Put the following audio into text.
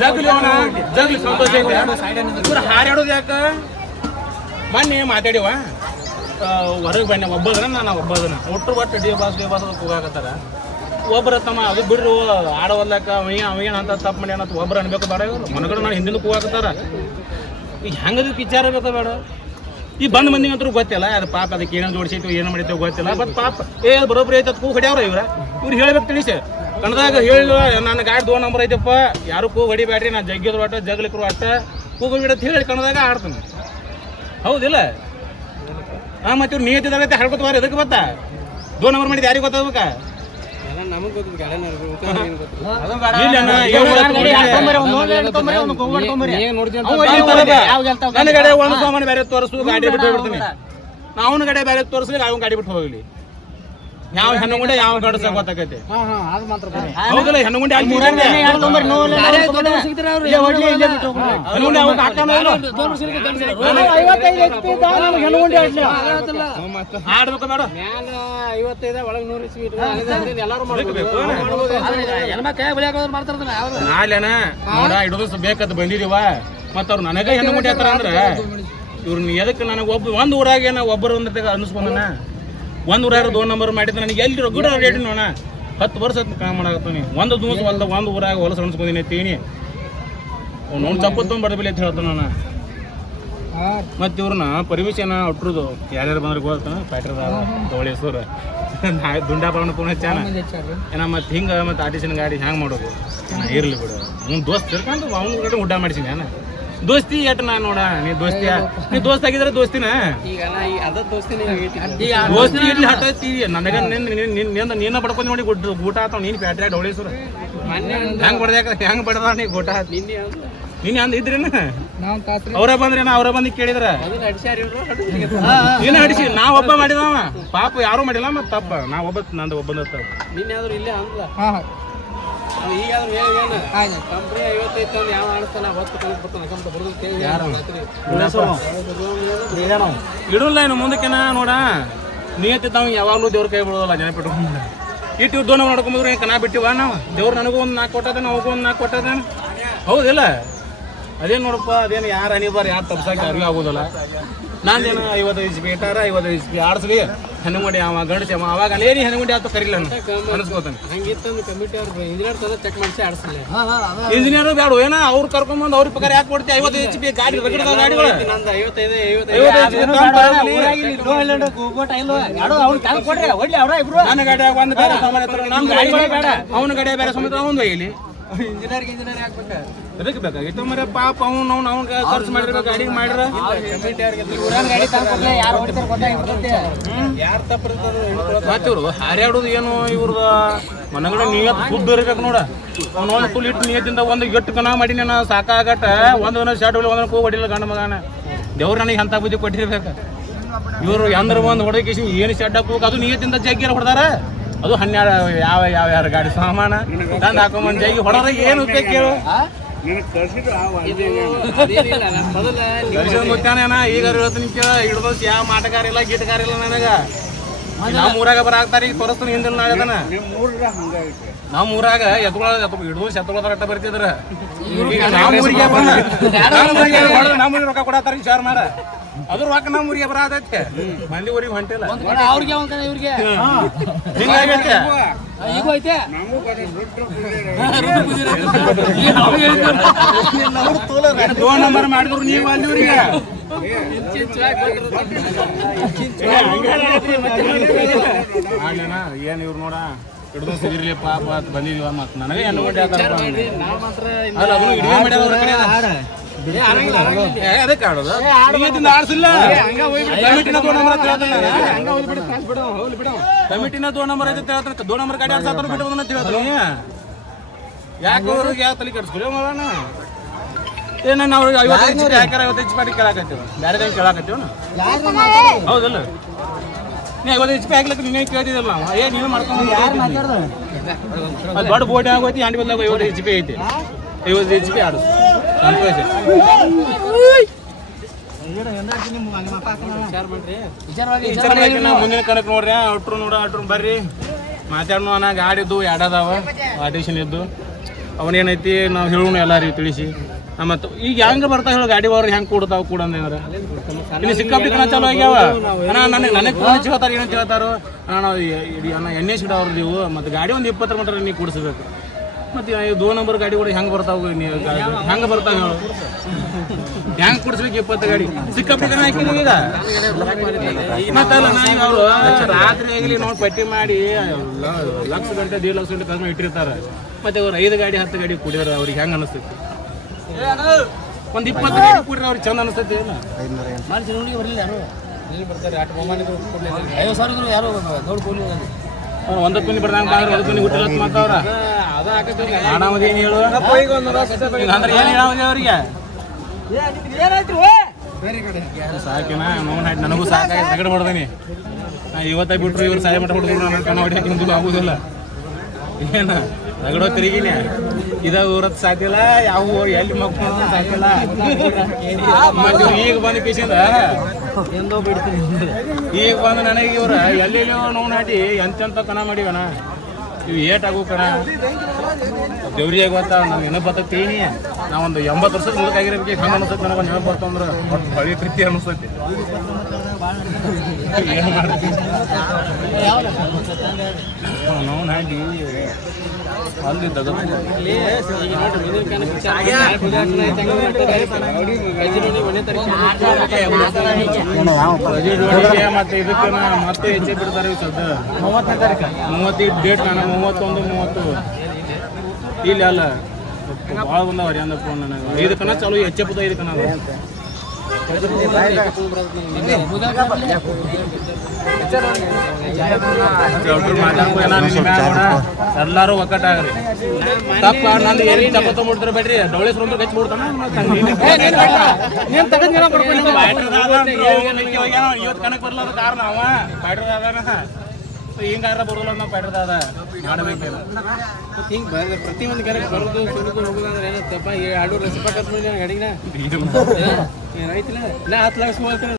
ಜಗ್ಲಿ ಸಂತೋಷ ಇವ್ರು ಹಾರಾಡೋದು ಯಾಕ ಬನ್ನಿ ಮಾತಾಡಿವ ಹೊರಗೆ ಬನ್ನಿ ಒಬ್ಬದನ ನಾನು ಒಬ್ಬದನ ಒಟ್ಟು ಡಿ ಬಾಸ್ ಕೂಗಾಕತ್ತಾರ ಒಬ್ಬರ ತಮ್ಮ ಅದು ಬಿಡ್ರು ಆಡವಲ್ಲಕ್ಕ ಅವೇನು ಅಂತ ತಪ್ಪು ಮಾಡಿ ಅನ್ನೋ ಒಬ್ಬರು ಅನ್ಬೇಕು ಬೇಡ ಇವರು ಮನಗಡೆ ನಾನು ಹಿಂದಿನ ಕೂಗಾಕತ್ತಾರ ಈಗ ಹೆಂಗದಕ್ಕೆ ವಿಚಾರ ಬೇಕು ಬೇಡ ಈ ಬಂದ್ ಮಂದಿ ಅಂತೂ ಗೊತ್ತಿಲ್ಲ ಅದು ಪಾಪ ಅದಕ್ಕೆ ಏನೋ ಜೋಡಿಸೈತಿ ಏನು ಮಾಡಿತೇವೆ ಗೊತ್ತಿಲ್ಲ ಬಟ್ ಪಾಪ ಬರೋಬ್ಬರಿ ಐತೆ ಕೂ ಹೊಡ್ಯಾವ್ರ ಇವ್ರು ಹೇಳ್ಬೇಕು ತಿಳಿಸಿ ಕನ್ನದಾಗ ಹೇಳ ನನ್ನ ಗಾಡಿ 2 ನಂಬರ್ ಐತಪ್ಪ ಯಾರು ಕೂಗು ಹೊಡಿಬ್ಯಾಡ್ರಿ ನಾನು ಜಗ್ಗಿದ್ರು ಅಟ್ಟ ಜಗ್ಲಿಕ್ರು ಅಟ್ಟ ಕೂಗು ಬಿಡತ್ ಹೇಳಿ ಕನ್ನದಾಗ ಆಡ್ತಾನೆ ಹೌದಿಲ್ಲ ಮತ್ತೆ ಇವ್ರು ನಿಯತಿದಾಗೈತೆ ಹೇಳ್ಕೊತ ಬಾರಿ ಅದಕ್ಕೆ ಗೊತ್ತಾ 2 ನಂಬರ್ ಮಾಡಿದ್ದು ಯಾರಿಗೆ ಗೊತ್ತಾಗ್ಬೇಕ ನನ್ನ ಗಡೆ ಒಂದು ಸಾಮಾನು ಬೇರೆ ತೋರಿಸು ಗಾಡಿ ಬಿಟ್ಟು ಹೋಗ್ಬಿಡ್ತೀನಿ ಅವನ ಗಡೆ ಬೇರೆ ತೋರಿಸ್ಲಿ ಅವ್ನ ಗಾಡಿ ಬಿಟ್ಟು ಹೋಗ್ಲಿ ಯಾವ ಹೆಣ್ಣುಗುಂಡೆ ಯಾವ ಗಡಸ ಗೊತ್ತಾಗೈತೆ ಹೌದಲ್ಲ ಹೆಣ್ಣುಗುಂಡೆ ಆಡ್ಬೇಕು ಬೇಡ 55 ಒಳಗೆ 100 ನಾಳೆನ ನೋಡ ಇಡೋದು ಬೇಕಂತ ಬಂದಿದೀವ ಮತ್ತ ಅವ್ರು ನನಗ ಹೆಣ್ಣುಗುಂಡೆ ಹತ್ರ ಅಂದ್ರ ಇವ್ರನ್ನ ಎದಕ್ಕೆ ನನಗೆ ಒಂದ್ ಊರಾಗ ಒಬ್ಬರು ಅನ್ನಿಸ್ಕೊಂಡನ ಒಂದು ಊರಾಗ 2 ನಂಬರ್ ಮಾಡಿದ್ರೆ ನನಗೆ ಎಲ್ಲಿ ಗುಡ ರೇಡಿ ನೋಣ 10 ವರ್ಷ ಕಾಮ ಮಾಡಾಕತ್ತೀನಿ ಒಂದು ದಿವಸ ಒಂದು ಊರಾಗ ಹೊಲಸು ಅನ್ಸ್ಕೊಂದಿನಿ ತೀನಿ ಅವ್ನು ಚಪ್ಪತ್ತು ಬಡಬಿಲಿ ಅಂತ ಹೇಳ್ತಾನ ನಾನು ಮತ್ತು ಇವ್ರನ್ನ ಪರ್ಮಿಷನ್ ಒಟ್ಟರುದು ಯಾರ್ಯಾರು ಬಂದ್ರೆ ಗೊತ್ತ ಫ್ಯಾಕ್ಟ್ರಿದಾಗ ತೋಳೇಶ್ವರ ದುಂಡಾಪರಣ ಪೂರ್ಣ ಚಾನ ಏನ ಮತ್ತೆ ಹಿಂಗೆ ಮತ್ತು ಆರ್ಟಿಷನ್ ಗಾಡಿ ಹ್ಯಾಂಗೆ ಮಾಡೋದು ಇರಲಿ ಬಿಡು ಅವ್ನು ದೋಸ್ತ್ ಇರ್ಕೊಂಡು ಅವ್ನ ಕಡೆ ಊಟ ಮಾಡಿಸಿನಿ ನಾನು ದೋಸ್ತಿ ಎಟ್ ನಾ ನೋಡ ನೀ ದೋಸ್ತ ಆಗಿದ್ರೆ ದೋಸ್ತಿನ ದೋಸ್ತಿ ಇರ್ಲಿ ಹತ್ತೈತಿ ನನಗ ನೀನ ಬಡ್ಕೊಂಡು ನೋಡಿ ಊಟ ಆತಾವ ನೀನು ಫ್ಯಾಕ್ಟ್ರಿ ಡೋಳೇಶ್ವರ ಹೆಂಗ್ ಬಡ್ದಾಕ ಹೆಂಗ್ ಬಡ್ದ ನೀ ಊಟ ನೀನ್ ಅಂದ ಇದ್ರೇನ ಅವ್ರ ಬಂದ್ರೇನ ಅವ್ರ ಬಂದು ಕೇಳಿದ್ರ ನೀನು ಅಡಿಸಿ ನಾ ಒಬ್ಬ ಮಾಡಿದವ ಪಾಪ ಯಾರು ಮಾಡಿಲ್ಲ ಮತ್ ತಪ್ಪ ನಾ ನಂದು ಒಬ್ಬ ಇಲ್ಲೇ ಇಡಲ್ಲ ಏನು ಮುಂದಕ್ಕೆನ ನೋಡ ನಿಯತಿ ತಾವ್ ಯಾವಾಗ್ಲೂ ದೇವ್ರ ಕೈ ಬಿಡೋದಲ್ಲ ಜನಪಿಟ್ಟು ಇಟ್ಟು ದೋಣ ಮಾಡ್ಕೊಂಡ್ರೆ ಕನಾ ಬಿಟ್ಟಿವ ನಾವು ದೇವ್ರು ನನಗೂ ಒಂದು 4 ಕೊಟ್ಟದೇನ ಅವಗೂ ಒಂದು 4 ಕೊಟ್ಟದೇನ ಹೌದಿಲ್ಲ ಅದೇನು ನೋಡಪ್ಪ ಅದೇನು ಯಾರು ಅನಿಬಾರ ಯಾರು ತಪ್ಸಾಕಿ ಅರಿವು ಆಗೋದಲ್ಲ ನಾನೇನು 55 HP ಇಟ್ಟಾರ 55 HP ಆಡಿಸ್ಲಿ ಹೆಣ್ಣುಗುಂಡಿ ಅವ ಗಂಡಸಿ ಅವ ಅವಾಗ ಅಲ್ಲೇನಿ ಹೆಣ್ಣುಗುಂಡಿ ಆತ ಕರಿಲ್ಲ ಅನಿಸ್ಕೋತಾನೆ ಇಂಜಿನಿಯರ್ ಬೇಡ ಏನೋ ಅವ್ರು ಕರ್ಕೊಂಬಂದು ಅವ್ರ ಪ್ರಕಾರ ಯಾಕೆ ಕೊಡ್ತೀವಿ 55 HP ಗಾಡಿ ಗಾಡಿಗಳು ನನ್ನ ಗಾಡಿಯಾಗ ಒಂದು ಬೇರೆ ಸಾಮಾನ್ಯ ಅವನ ಗಾಡಿಯ ಬೇರೆ ಸಮೇತ ಅವನು ಇಲ್ಲಿ ಇಂಜಿನಿಯರ್ ಹಾಕ್ಬೇಕು ಅದಕ್ಕೆ ಬೇಕಾಗಿತ್ತು ಮರ ಪಾಪ ಅವ್ನು ಖರ್ಚು ಮಾಡಿರ್ಬೇಕು ಗಾಡಿಗೆ ಮಾಡಿರ ಮತ್ತೆ ಇವ್ರು ಹಾರ್ಯಾಡೋದು ಏನು ಇವ್ರದ ಮನಗಡೆ ನಿಯತ್ ಶುದ್ಧ ಇರ್ಬೇಕು ನೋಡ ಅವ್ನು ತುಲ್ ಇಟ್ಟು ನಿಯತ್ತಿಂದ ಒಂದು ಎಟ್ಟು ಕಣ ಮಾಡೀನಿ ನಾನು ಸಾಕಾಗಟ್ಟ ಒಂದೊಂದು ಶರ್ಟ್ ಹೊಡಿ ಒಂದೊಂದು ಕೂ ಹೊಡಿಲ್ಲ ಗಂಡ ಮಗನ ದೇವ್ರು ನನಗೆ ಅಂತ ಬುದ್ಧಿ ಕೊಟ್ಟಿರ್ಬೇಕು ಇವರು ಎಂದ್ರ ಒಂದು ಹೊಡಕೇಶಿ ಏನು ಶೆಡ್ ಹಾಕ್ಬೇಕು ಅದು ನಿಯತ್ತಿಂದ ಜಗ್ಗಿರ ಹೊಡೆದಾರ ಅದು 12 ಯಾವ ಗಾಡಿ ಸಾಮಾನ ತಂದು ಹಾಕೊಂಬಂದು ಜೈಗಿ ಹೊಡೋರ ಏನು ಉಪಯೋಗ ಕೇಳು ಗೊತ್ತಾನೇನ ಈಗ ಹೇಳ್ತೀನಿ ಕೇಳ ಹಿಡ್ದು ಯಾವ ಮಾಟಗಾರ ಇಲ್ಲ ಗೀಟಗಾರ ಇಲ್ಲ ನನಗ ನಮ್ಮ ಊರಾಗ ಬರಾಕ್ತಾರ ಈಗ ತೋರಿಸ್ತಾನೆ ಹಿಂದಿನ ನಾಳೆದನ ನಮ್ಮ ಊರಾಗ ಹಿಡ್ದು ಶತ್ರುಗಳಾಟ ಬರ್ತಿದ್ರ ನಮ್ಮ ರೊಕ್ಕ ಕೊಡತ್ತಾರ ವಿಚಾರ ಮಾಡ ಅದ್ರ ರೊಕ್ಕ ನಮ್ಮ ಊರಿಗೆ ಬರತೈತೆ ಮಂದಿ ಊರಿಗೆ ಹೊಂಟಿಲ್ಲ ಹಿಂಗಾಗೈತೆ ಈಗ ಐತೆ ಫೋನ್ ನಂಬರ್ ಮಾಡಿದ್ರು ನೀವು ಅಲ್ಲಿ ಊರಿಗೆ ಏನ್ ಇವ್ರು ನೋಡ ಹಿಡ್ದು ಸಿಗಿರ್ಲಿ ಪಾಪ ಬಂದಿದೀವ ಮತ್ ನನಗೆ ಹೆಣ್ಣು ಕೊಟ್ಟೆ ಅದಕ್ಕೆ ಆಡೋದು ಆಡ್ಸಿಲ್ಲ ಕಮಿಟಿನ 2 ನಂಬರ್ ಐತೆ 2 ನಂಬರ್ ಗಾಡಿ ಆಡ್ಸಾತ ಬಿಟ್ಟು ಅಂತ ಹೇಳ್ತೀನಿ ಯಾಕೆ ಅವ್ರಿಗೆ ಯಾವ ತಲೆ ಕೆಡಿಸ್ಕೊಳಿ ಮಾಡೋಣ ಏನ ಅವ್ರಿಗೆ 55 HP ಹಾಕ್ಯಾರ 55 HP ಕೇಳಾಕತ್ತೀವಿ ಬೇರೆ ಹೆಂಗೆ ಕೇಳಾಕತ್ತೀವ ಹೌದಲ್ಲ ನೀ 55 HP ಹಾಕ್ಲಿಕ್ಕೆ ನೀನೇ ಕೇಳ್ತಿದ್ದಲ್ಲ ನಾವು ನೀನು ಮಾಡ್ಕೊಂಡು ದೊಡ್ಡ ಬೋಟ್ ಆಗೋಯ್ತು ಅಂಡಿ ಬಂದಾಗ 55 HP ಐತಿ 55 HP ಆಡು ಸಂತೋಷ ಮುಂದಿನ ಕಣಕ್ ನೋಡ್ರಿ ಅಟ್ರು ಬರ್ರಿ ಮಾತಾಡೋಣ ಅಣ್ಣ ಗಾಡಿ ಇದ್ದು ಎರಡದಾವ ಆಡಿಷನ್ ಇದ್ದು ಅವನೇನೈತಿ ನಾವು ಹೇಳೋಣ ಎಲ್ಲಾರಿಗೂ ತಿಳಿಸಿ ಮತ್ತು ಈಗ ಹೆಂಗೆ ಬರ್ತಾವ ಹೇಳು ಗಾಡಿ ಅವ್ರಿಗೆ ಹೆಂಗೆ ಕೊಡ್ತಾವ ಕೂಡ ಅಂದ್ರೆ ಇನ್ನು ಸಿಕ್ಕಾಪಟ್ಟಿ ಕಣ ಚಾಲು ಆಗ್ಯಾವ ಅಣ್ಣ ನನಗೆ ಫೋನ್ ಹೇಳ್ತಾರೆ ಏನಂತ ಹೇಳ್ತಾರೋ ಅಣ್ಣ ನಾವು ಅಣ್ಣ ಎಣ್ಣೆ ಸಿಡ ಅವ್ರು ನೀವು ಮತ್ತು ಗಾಡಿ ಒಂದು 20 ಮೀಟರ್ ನೀವು ಕೊಡಿಸ್ಬೇಕು ಮತ್ತು 2 ನಂಬರ್ ಗಾಡಿ ಕೂಡ ಹೆಂಗೆ ಬರ್ತಾವೆ ನೀವು ಹೆಂಗೆ ಬರ್ತಾವೆ ಹೇಳು ಹೆಂಗೆ ಕೊಡಿಸ್ಬೇಕು 20 ಗಾಡಿ ಸಿಕ್ಕಾಪಟ್ಟಿ ಕಣ ಹಾಕಿದೀವಿ ಈಗ ಮತ್ತಲ್ಲ ನಾ ಈಗ ಅವರು ರಾತ್ರಿ ಆಗಲಿ ನೋಡಿ ಪಟ್ಟಿ ಮಾಡಿ ಲಕ್ಷ ಗಂಟೆ 1.5 ಲಕ್ಷ ಗಂಟೆ ಕಡಿಮೆ ಇಟ್ಟಿರ್ತಾರೆ ಮತ್ತು ಅವ್ರು 5 ಗಾಡಿ 10 ಗಾಡಿ ಕುಡಿಯೋರು ಅವ್ರಿಗೆ ಹೆಂಗೆ ಅನಿಸ್ತೈತಿ ಒಂದು 20 ಗಾಡಿ ಕುಡಿದ್ರೆ ಅವ್ರಿಗೆ ಚಂದ ಅನಿಸ್ತೈತಿ ಇಲ್ಲ ಬರಲಿಲ್ಲ ಯಾರು ಬರ್ತಾರೆ ಯಾರು ಅವ್ರು 1 ಪುನಿ ಬರ್ದಂಗೆ ಬಾಂದ್ರೆ 1 ಪುನಿ ಹುಟ್ಟಿಲ್ಲ ಮಾತವ್ರ ಆಡಾಮದಿ ಏನು ಹೇಳು ಅಂದ್ರೆ ಏನು ಹೇಳಾಮದಿ ಅವ್ರಿಗೆ ಸಾಕಿನ ನೋವು ನನಗೂ ಸಾಕಾಗಿ ತಗಡೆ ಹೊಡ್ದೇನಿ ನಾ ಇವತ್ತ ಬಿಟ್ರು ಇವ್ರು ಸಾಯ ಮಟ್ಟ ಹೊಡೆದ್ರು ನನ್ನ ಕಣ ಹೊಡಿಯಕ್ಕೆ ನಿಮ್ದು ಆಗುದಿಲ್ಲ ಏನ ತಗಡೋ ತಿರುಗಿನಿ ಇದ ಊರತ್ ಸಾಕಿಲ್ಲ ಯಾವ ಎಲ್ಲಿ ಮಕ್ಕಳು ಸಾಕಿಲ್ಲ ಮತ್ತೆ ಈಗ ಬಂದ ಕಿಶಿಂದ ಈಗ ಬಂದು ನನಗೆ ಇವ್ರ ಎಲ್ಲಿ ನೋವು ನಾಟಿ ಎಂತೆಂತ ಕಣ ಮಾಡಿವಣ ಇವು ಏಟಾಗು ಕಣ ದೇವ್ರಿಗೆ ಗೊತ್ತಾ ನಾವು ನೆನಪು ಬರ್ತೈತಿ ನಾವೊಂದು 80 ವರ್ಷದ ಮುದುಕಾಗಿರೋದಕ್ಕೆ ಹಂಗೆ ಅನಿಸ್ತೈತಿ ನನಗೆ ಒಂದು ನೆನಪು ಬರ್ತಂದ್ರೆ ಒಟ್ಟು ಹಳಿ ಕೃತಿ ಅನಿಸ್ತೈತಿ ಏನು ಮಾಡ್ತೀವಿ ನಾವು ನಾಟಿ ಅಲ್ಲಿ ಮತ್ತೆ ಇದಕ್ಕೆ ಮತ್ತೆ ಹೆಚ್ಚೆ ಬಿಡ್ತಾರೆ ಸದ್ದ 30ನೇ ತಾರೀಕು 30 ಡೇಟ್ ನಾನು 31 30 ಇಲ್ಲಿ ಅಲ್ಲ ಭಾಳ ಬಂದವ್ರಿ ಅಂದ ಫೋನ್ ನನಗೆ 5 ಕಣ ಚಾಲು ಹೆಚ್ಚೆ ಪುದ 5 ಕಣ ಎಲ್ಲಾರು ಒಕ್ಕಟ್ಟಾಗ್ರಿ ತಪ್ಪ ನಂದು ಏನೇನು ಚಪ್ಪ ತೊಗೊಂಡ್ಬಿಡ್ತಾರೆ ಬೇಡ್ರಿ ಡೌಳೆ ಸುರಂದ್ರ ಗಚ್ಚಿ ಬಿಡ್ತಾನ ಇವತ್ತು ಕಣಕ್ ಬರ್ಲಾರ ಕಾರಣ ಅವ ಬ್ಯಾಟ್ರಿ ಅದಾನ ಹಿಂಗಾರ ಬರೋಲ್ಲ ನಾವು ಬ್ಯಾಟ್ರದ ಮಾಡಬೇಕಿಲ್ಲ ಹಿಂಗೆ ಬಂದ್ರೆ ಪ್ರತಿಯೊಂದು ಕರೆಕ್ಟ್ ಬರೋದು ಸುಡ್ಕೊಂಡು ಹೋಗೋದಂದ್ರೆ ಏನತ್ತಪ್ಪ 2 ರಸಿಪ ಕಟ್ ಮಾಡಿ ಗಾಡಿನ ರೈತಿಲ್ಲ ನಾ 10 ಲಕ್ಷ